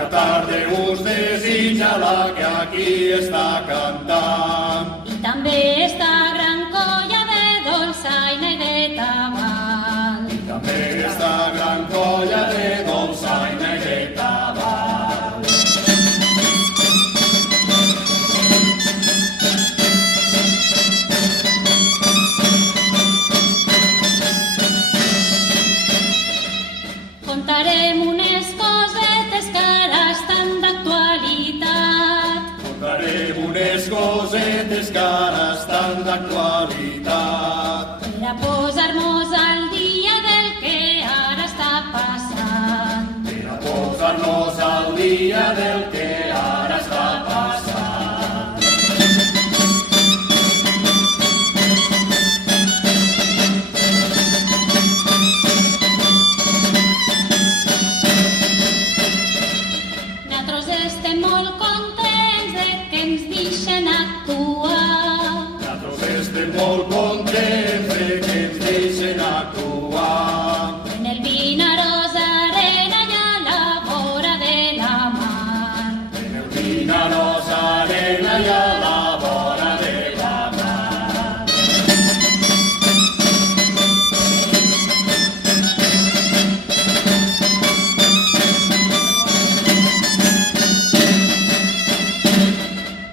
Bona tarda us desitja la que aquí està cantant. I també esta gran colla de dolçaina i de tabal. I també esta gran colla de dolçaina i de tabal. Contarem unes cosetes que ara estan d'actualitat. Contarem unes cosetes que ara estan d'actualitat. Per a posar-nos al dia del que ara està passant. Per a posar-nos al dia del que ara està passant. Nosaltres estem molt contents de que ens deixen actuar. Nosaltres estem molt contents de que ens deixen actuar. En el Vinaròs Arena i a la vora de la mar. En el Vinaròs Arena i a la vora de la mar.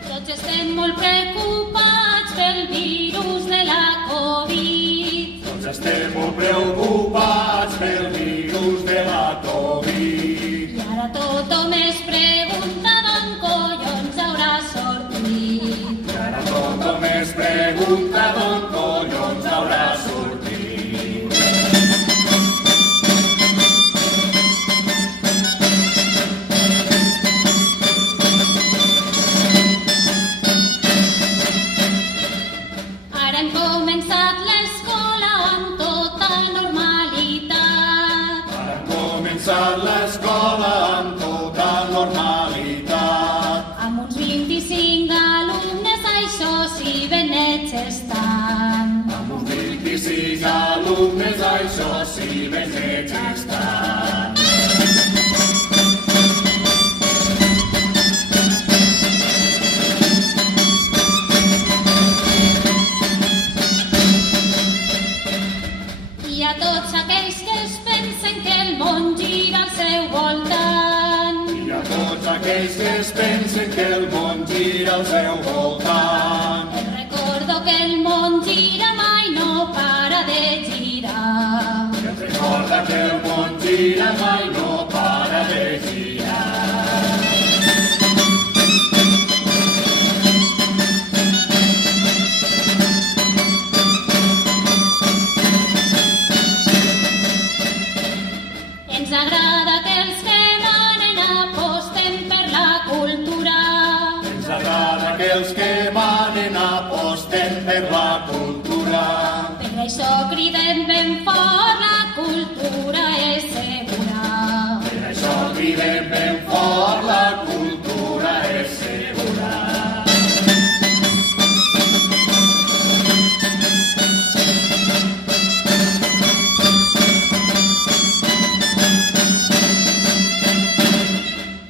Tots estem molt preocupats pel virus de la Covid. Tots estem molt preocupats pel virus de la Covid. I ara tothom es pregunta d'on collons haurà sortit. I ara tothom es pregunta d'on collons haurà sortit. Ara hem començat l'escola amb tota normalitat. Ara hem començat l'escola amb tota normalitat. Amb uns 25 alumnes, això sí, ben nets estan. Amb uns 25 alumnes, això sí, ben nets estan. I a tots aquells que es pensen que el món gira al seu voltant. I a tots aquells que es pensen que el món gira al seu voltant. Els recordo que el món gira, mai no para de girar. I et recorda que el món gira, mai no para de girar. Ens agrada que els que manen aposten per la cultura. Ens agrada que els que manen aposten per la cultura. Per això cridem ben fort, la cultura és segura. Per això cridem ben fort, la cultura és segura.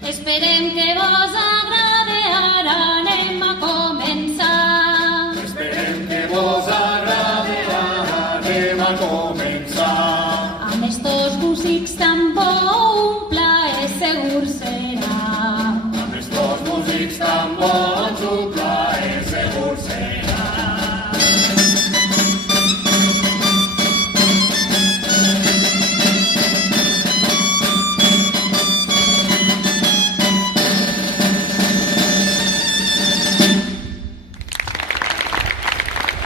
Esperem que vos agrade, ara anem a començar. Esperem que vos agrade, ara anem a començar. Amb estos músics tan bo, un plaer segur serà. Amb estos músics tan bons,